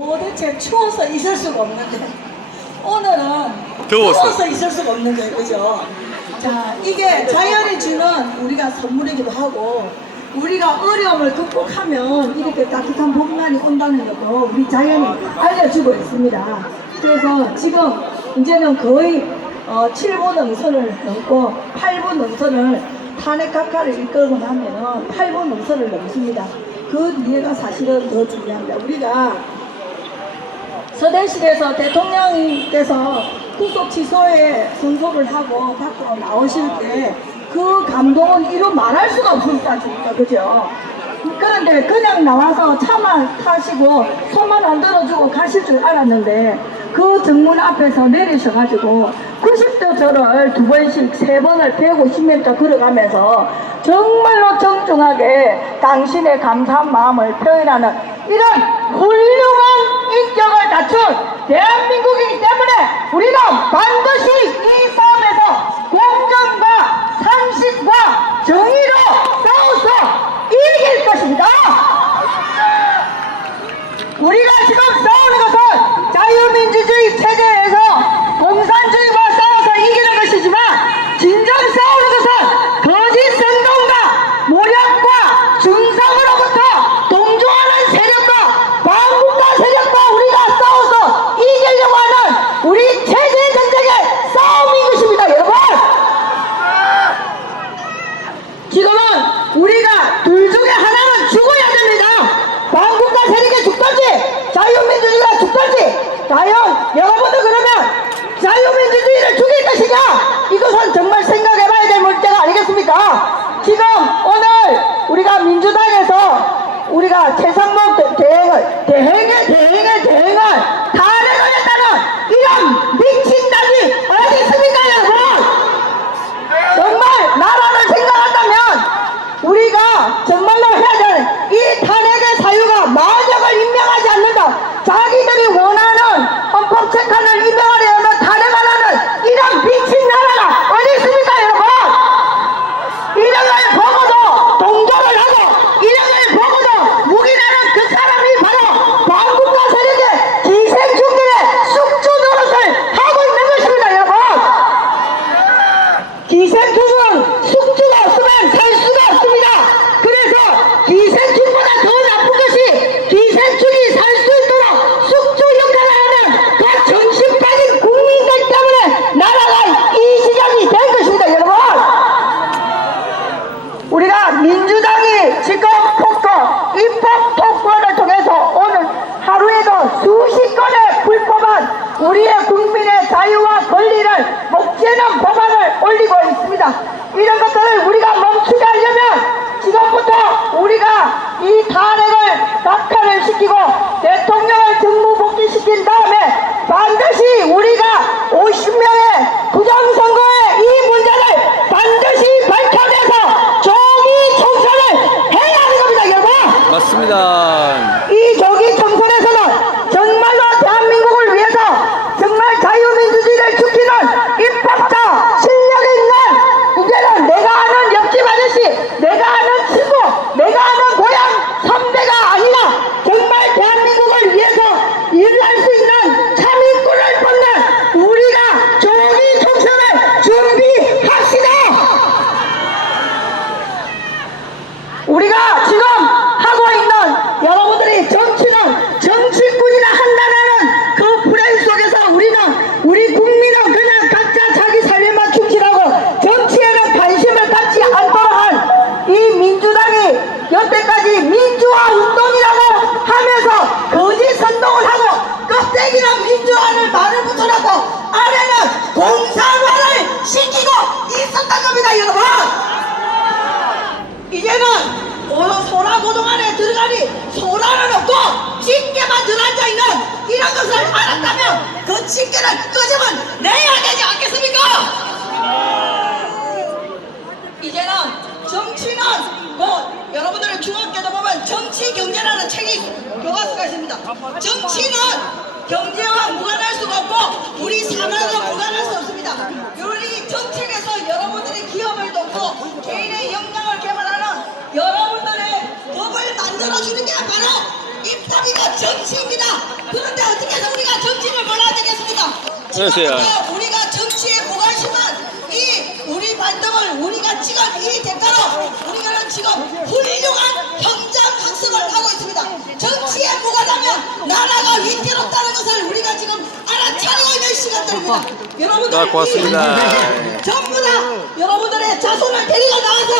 도대체 추워서 있을 수가 없는데. 오늘은 더웠어. 더워서 있을 수가 없는 거예요 그죠? 자 이게 자연이 주는 우리가 선물이기도 하고 우리가 어려움을 극복하면 이렇게 따뜻한 봄날이 온다는 것도 우리 자연이 알려주고 있습니다. 그래서 지금 이제는 거의 어, 7분 능선을 넘고 8분 능선을 탄핵 각하를 이끌고 나면은 8분 능선을 넘습니다. 그 뒤에가 사실은 더 중요합니다. 우리가 서대실에서 대통령께서 구속 취소에 선서를 하고 밖으로 나오실 때 그 감동은 이루 말할 수가 것 같습니다. 그죠? 그런데 그냥 나와서 차만 타시고 손만 안 들어주고 가실 줄 알았는데 그 정문 앞에서 내리셔가지고 90도 절을 두 번씩 세 번을 150m 걸어가면서 정말로 정중하게 당신의 감사한 마음을 표현하는 이런 훌륭 한 인격을 갖춘 대한민국이기 때문에 우리는 반드시 이 싸움에서 공정과 상식과 정의로 싸워서 이길 것입니다. 우리가 지금 싸우는 것은 자유민주주의 체제에서 공산주의와 싸워서 이기는 것이지만 진정 싸우는 것은 거짓 선동과 모략과 중상으로부터 동조하는 세력과 반국가 세력과 우리가 싸워서 이기려고 하는 우리 체제 전쟁의 싸움인 것입니다 여러분 지금은 우리가 둘 중에 하나는 죽어야 됩니다. 반국가 세력이 죽든지 자유민주주의가 죽든지 과연 여러분들 그러면 자유민주주의를 죽일 것이냐 이것은 정말 생각해봐야 될 아니겠습니까? 지금 오늘 우리가 민주당에서 우리가 최상목 대행을 대행에 대행을 탄핵을 했다는 이런 미친 당이 어디 있습니까 여러분? 정말 나라를 생각한다면 우리가 정말로 해야 되는 이 탄핵의 사유가 만약을 임명하지 않는다. 자기들이 원하는 헌법 재판을 임명하려면 탄핵하라는 이런 미친 나라가 어디 있습니까, 여러분? 이런 걸 보고도 동조를 하고 이런 걸 보고도 묵인하는 그 사람이 바로 반국가 세력의 기생충들의 숙주 노릇을 하고 있는 것입니다, 여러분. 기생충은 숙주가 없으면 살 수가 없습니다. 그래서 기생충보다 더 나쁜 것이 기생충이 살 수 있도록 숙주 역할을 하는 그 정신 빠진 국민들 때문에 나라가 이 지경이 된 것입니다, 여러분. 우리가 민주당이 지금 폭거, 입법 폭거를 통해서 오늘 하루에도 수십 건의 불법안 우리의 국민의 자유와 권리를 목재는 법안을 올리고 있습니다. 이런 것들을 우리가 멈추게 하려면 지금부터 우리가 이 탄핵을 낙하를 시키고 대통령을 정무 복귀시킨 다음에 반드시 우리가 50명의 부정선거의 이 문제를 반드시 밝혀내서 조기 총선을 해야 하는 겁니다, 여러분! 맞습니다. 이 조기 총선에서는 정말로 대한민국을 위해서 정말 자유민주주의를 지키는 입법자 실력이 있는 이제는 내가 아는 옆집 아저씨 내가 아는 친구 내가 아는 고향 선배가 아니라 정말 대한민국을 위해서 일을 할 수 있는 참인꾼을 뽑는 우리가 조기 총선을 준비합시다 우리가 지금 하고 있는 여러분들이 정치는 정치꾼이라 한다는 그 프레임 속에서 우리는 우리 국민은 그냥 각자 자기 삶에만 충실하고 정치에는 관심을 갖지 않도록 한 이 민주당이 여태까지 민주화 운동이라고 하면서 거짓 선동을 하고 껍데기는 민주화를 말을 붙여놓고 안에는 공산화를 시키고 있었던 겁니다 여러분 이제는 어, 소라 고동 안에 들어가니 소라는 없고 징계만 들어앉아 있는 이런 것을 알았다면 그 징계를 끄집은 내야 되지 않겠습니까? 이제는 정치는 뭐 여러분들 중학교도 보면 정치 경제라는 책이 교과서가 있습니다. 정치는 경제와 무관할 수가 없고 우리 삶과도 무관할 수 없습니다. 우리 정책에서 여러분들이 기업을 돕고 개인의 역량을 개발하는 여러분들의 법을 만들어주는 게 바로 입사비가 정치입니다. 그런데 어떻게 해서 우리가 정치를 몰라야 되겠습니까? 그러세요. 우리가 정치에 무관심한 이 우리 반동을 우리가 지금 이 대가로 우리가 지금 훌륭한 현장 학습을 하고 있습니다. 정치에 무관하면 나라가 위태롭다 여러분들 아, 고맙습니다. 이 전부 다 여러분들의 자손을 데리고 나와서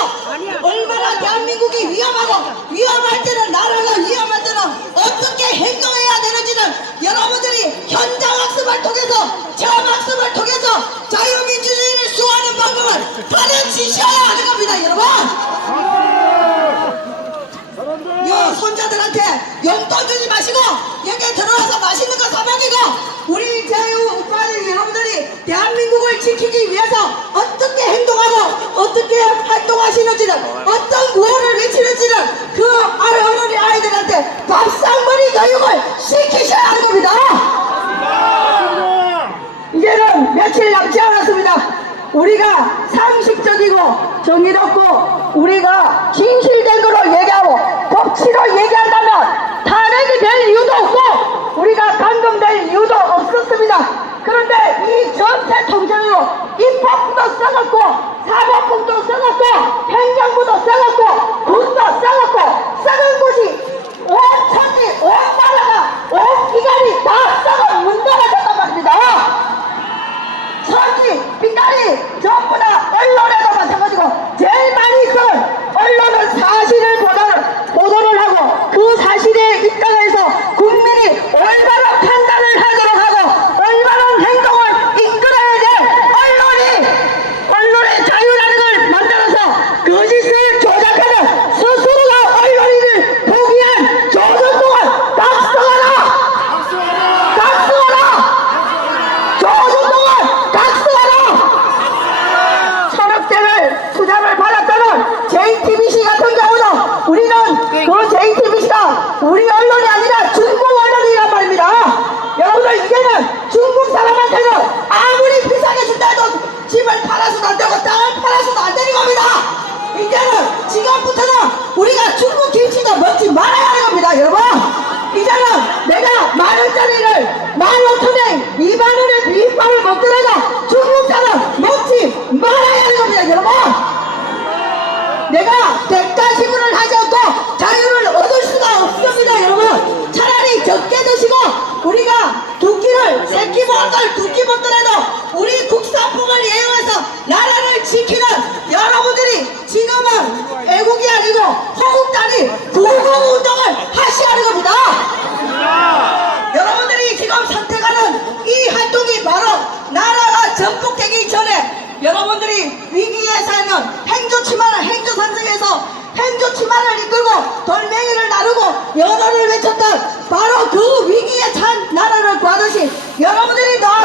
얼마나 대한민국이 위험하고 위험할 때는 나라가 위험할 때는 어떻게 행동해야 되는지는 여러분들이 현장 학습을 통해서 체험 학습을 통해서 자유민주주의를 수호하는 방법을 가르치셔야 하는 겁니다 여러분. 요 손자들한테 용돈 주지 마시고 여기 들어와서 맛있는 거 사먹이고 우리 자유 대한민국을 지키기 위해서 어떻게 행동하고 어떻게 활동하시는지는 어떤 구호를 외치는지는 그 어린이 아이들한테 밥상머리 교육을 시키셔야 하는 겁니다. 이제는 며칠 남지 않았습니다. 우리가 상식적이고 정의롭고 우리가 진실된 거로 얘기하고 법치로 얘기한다면 탄핵이 될 이유도 없고 우리가 감금될 이유도 없었습니다. 그런데 이 전체 통제로 입법부도 써갖고 사법부도 써갖고 행정부도 써갖고 썩은 곳이 온 천지 온 나라가 온 기관이 다 썩은 문제가 됐단 말입니다. 천지, 빛깔이 전부 다 언론에도 마찬가지고 제일 많이 쓴 언론은 사실을 보도를, 보도를 하고 그 사실에 입장해서 국민이 올바른 판단을 하도록 하고 올바른 행동을 이끌어야 돼 언론이 언론의 자유라는 걸 만들어서 거짓을 조작하는 스스로가 언론인을 포기한 조선동안 박수하라! 박수하라! 조선동안 각수하라! 천억대를 투자를 받았다는 JTBC 같은 경우는 우리는 그 JTBC가 우리 언론이 아니라 중국 언론이란 말입니다. 여러분들 이제는 중국 사람한테는 아무리 비싸게 준다 해도 집을 팔아서도 안 되고 땅을 팔아서도 안 되는 겁니다. 이제는 지금부터는 우리가 중국 김치도 먹지 말아야 하는 겁니다, 여러분. 이제는 내가 만 오천에 이만 원의 비빔밥을 먹더라도 중국 사람 먹지 말아야 하는 겁니다, 여러분. 내가 지불을 하지 않고 자유를 얻을 수가 없습니다, 여러분. 차라리 적게 드시고 우리가 두 끼를 세 끼 먹을 걸두 끼 먹더라도 우리 국산품을 이용해서 나라를 지키는 여러분들이 지금은 애국이 아니고 허국단이 구호운동을 하는 겁니다. 여러분들이 위기에 살면 행주 치마를 행주 산성에서 행주 치마를 이끌고 돌멩이를 나르고 열어를 외쳤던 바로 그 위기에 찬 나라를 구하듯이 여러분들이 너